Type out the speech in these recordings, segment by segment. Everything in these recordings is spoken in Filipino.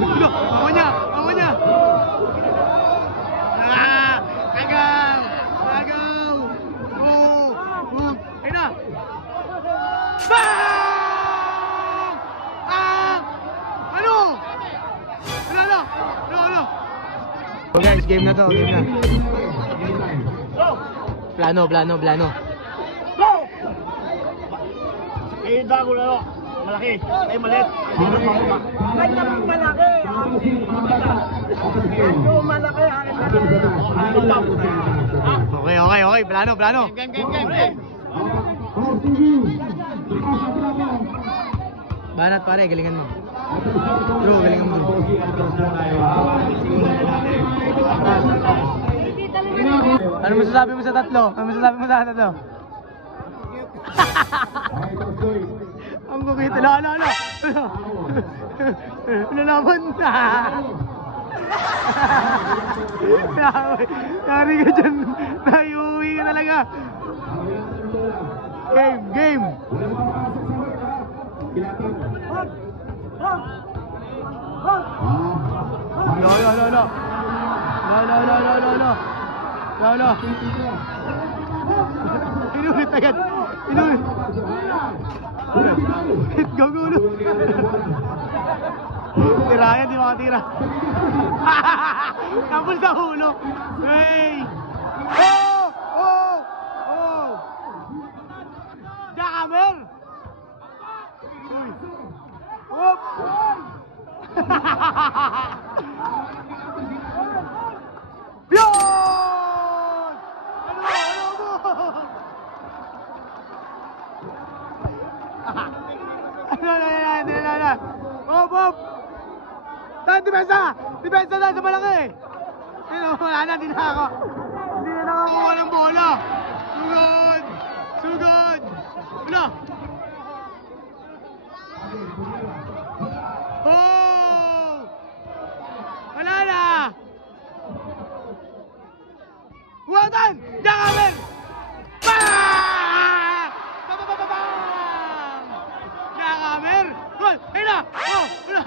Ako niya! Ako niya! Ah! Agaw! Agaw! Oh! Oh! Ayun na! Bang! Ah! Ano? Ano? Ano? Oh guys, game na to, game na. Plano. Eh, bago na ako. Malaki. Ay, maliit. Kahit naman malaki, ano malaki, akin na Okay, plano. Game. Banat pare, galingan mo. Bro, galingan mo. Ano masasabi mo sa tatlo? Ang gugit. Ala. Nalaman na. Nari ka dyan. Naiuwi ka talaga. Game. No. Inulit agad. Go. Tira yan, di makatira. Tampol sa ulo. Hey! Oh! Jackhammer! Whoop! Yun! Ano mo? Ano? Hop! Saan depensa na sa malaki! Wala na, di na ako. Hindi na nakakuha ng bola. Sugod! Wala! Oh! Wala na! Huwatan! Jackhammer! Bang! Jackhammer! Gol! Ayun na! Oh! Wala!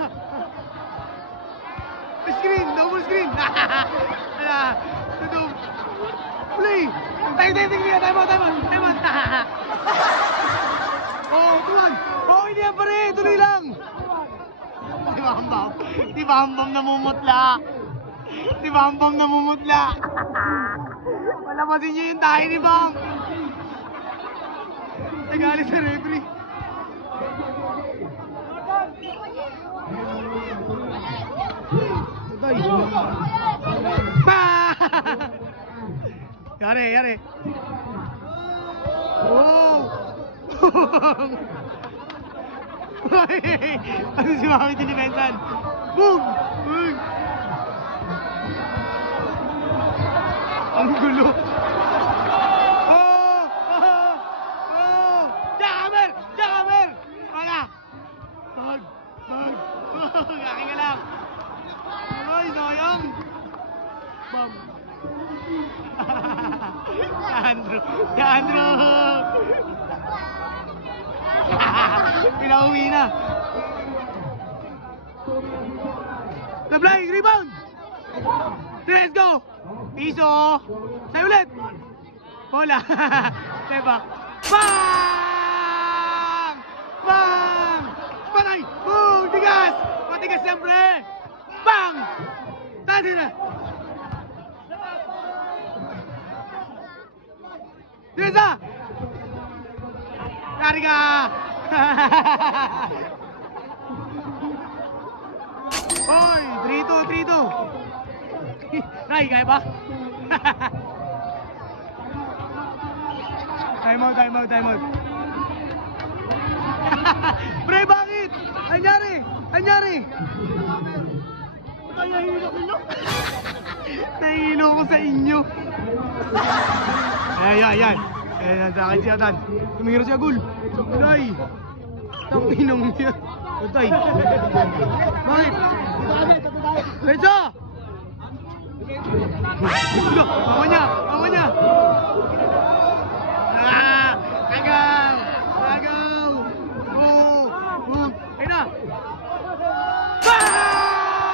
Double screen! Wala! Play! Time out! Oh, tuwan! Oh, hindi yan pare! Tuloy lang! Si Bambam namumutla! Wala pa din niya yung tayo ni Bam! Nagalit sa referee! Yari! Oh! Ano si Mami dinimensan? Boom! Ang gulo! Oh! Jackhammer! Wala! Bag! Aking ka lang! Ay, sayang! Bam! Leandro! Pinauwi na! Nablay! Rebound! Let's go! Piso! Sa'yo ulit! Bola! Diba? Bang! Patay! Boom! Tigas! Matigas siyempre! Bang! Tadi na! Disa! Kari ka! Oy! 3-2! Ray, kaya ba? Time out! Pre, bakit? Anyari? Nahihilo ko sa inyo. Ayan. Sa akin si Atan. Tumira si Agul. Ulay. Tanginong niya. Utay. Bakit? Letsa! Ako niya! Agaw! Oh! Ayun na! Bang!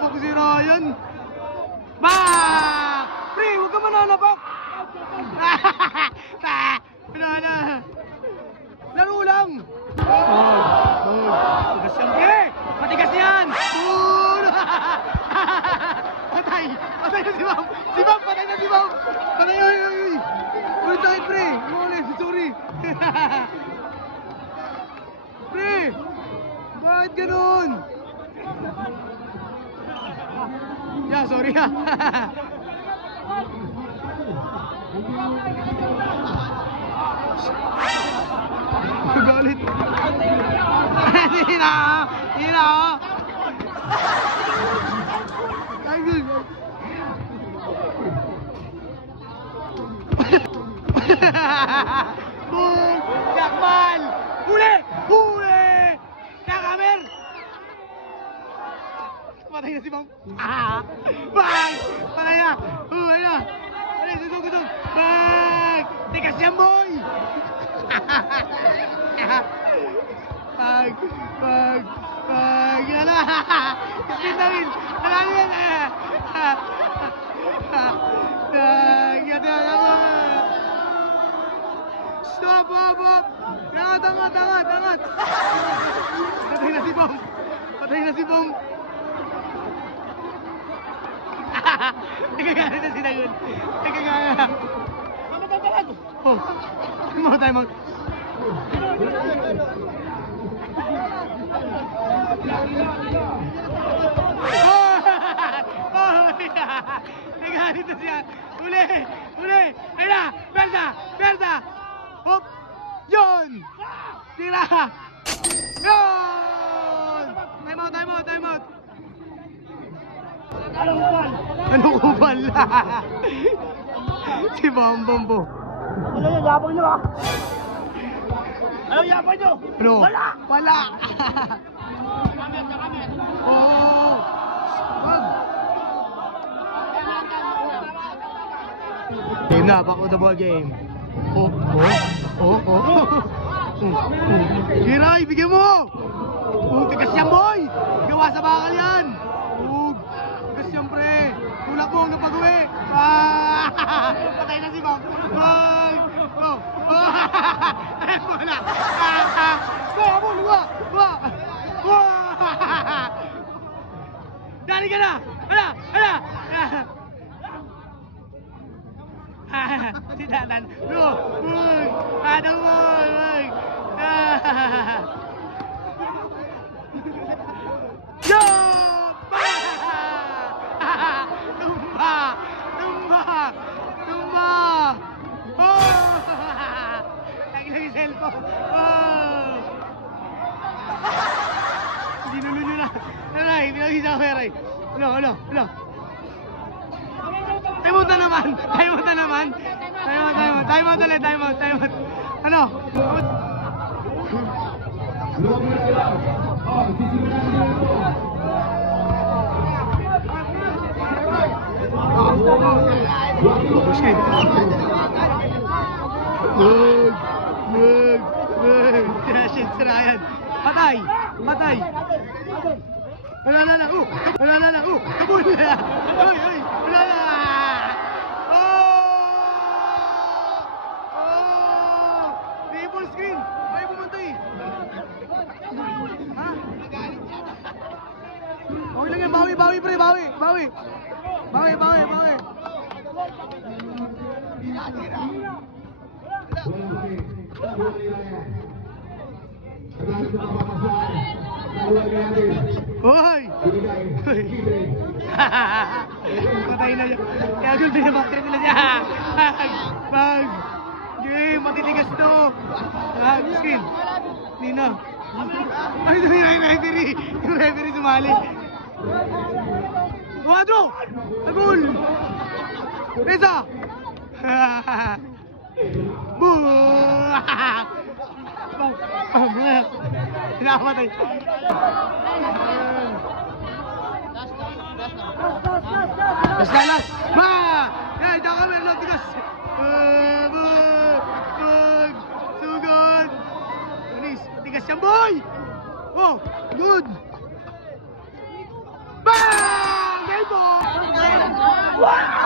Nananapak si Ryan. Bak! Pre, huwag ka mananapak! Pinana! Laro lang! Matigas yan, pre! Matigas yan! Patay! Patay na si Ma'am! Si Ma'am! Patay na si Ma'am! Patay! Uy! Uy! Uy! Uy! Sakit, pre! Ulit! Sorry! Pre! Bakit ganun? Yeah, sorry ha. Galit. Hindi na. Hindi na. Ay, good. Boom! Jackman! Huli! Huli! Nakamer! Patay na si Bang. Bang! Patay na! Patay na! Patay, susog, susog! Bang! Tikas yan, boy! Bang! Bang! Bang! Yan na! Spin na rin! Nalalo yan! Bang! Yan na! Stop! Hop! Hop! Angat! Angat! Angat! Angat! Patay na si Bang! Patay na si Bang! Nagagalit na si Dagon. Nagagalit. Oh, time out. Nagagalit na siya. Uli! Uli! Ayun na! Berta! Berta! Hop! Yun! Tira! Yun! Time out! Time out! Time out! Ano kupal? Si Bambam po. Ano yung yapang nyo ah? Ano yung yapang nyo? Ano? Wala! Wala! Oh! Wag! Game na, back to the ball game. Oh, oh, oh, oh. Kiray, bigyan mo! Tigas yan, boy! Gawa sa bakal yan! Siyempre, tulak mo hanggang pag-uwi. Patay na si Bang. Bang! Oh! Oh! Ay, wala. Kaya mo, luwa! Luwa! Dali ka na! Hala! Hala! Si Datan. Luwa! Bang! Adang mo! Bang! Yo! Tumba! Tumba! Tumba! Oh! Naglag yung cellphone. Oh! Ginulo nyo na. Aray, pinag-isa ko aray. Ano, ano, ano? Time out na naman! Time out na naman! Time out, time out. Time out ulit, time out, time out. Ano? Oh shit! Wag! Wag! Wag! Shit, si Ryan! Patay! Patay! Wala na! Wala na! Kabul! Uy! Uy! Wala na! Oh! Oh! May full screen! May pumunta eh! Ha? Okay lang yan! Bawi! Bawi pre! Bawi! Bawi! Bawi! Bawi! Bawi! Hoy! Hoy! Patay na yan. Kaya gul binabakter nila siya. Bag! Game! Matitigas to! Screen! Nina! Ano ito yung referee? Yung referee sumali. Kuwadro! Agul! Reza! Boom! Hinamatay. Las! Ma! Yan, dyan kami, tigas! Bug! Sugod! Anis, tigas yan, boy! Oh, good! Bang! Wow!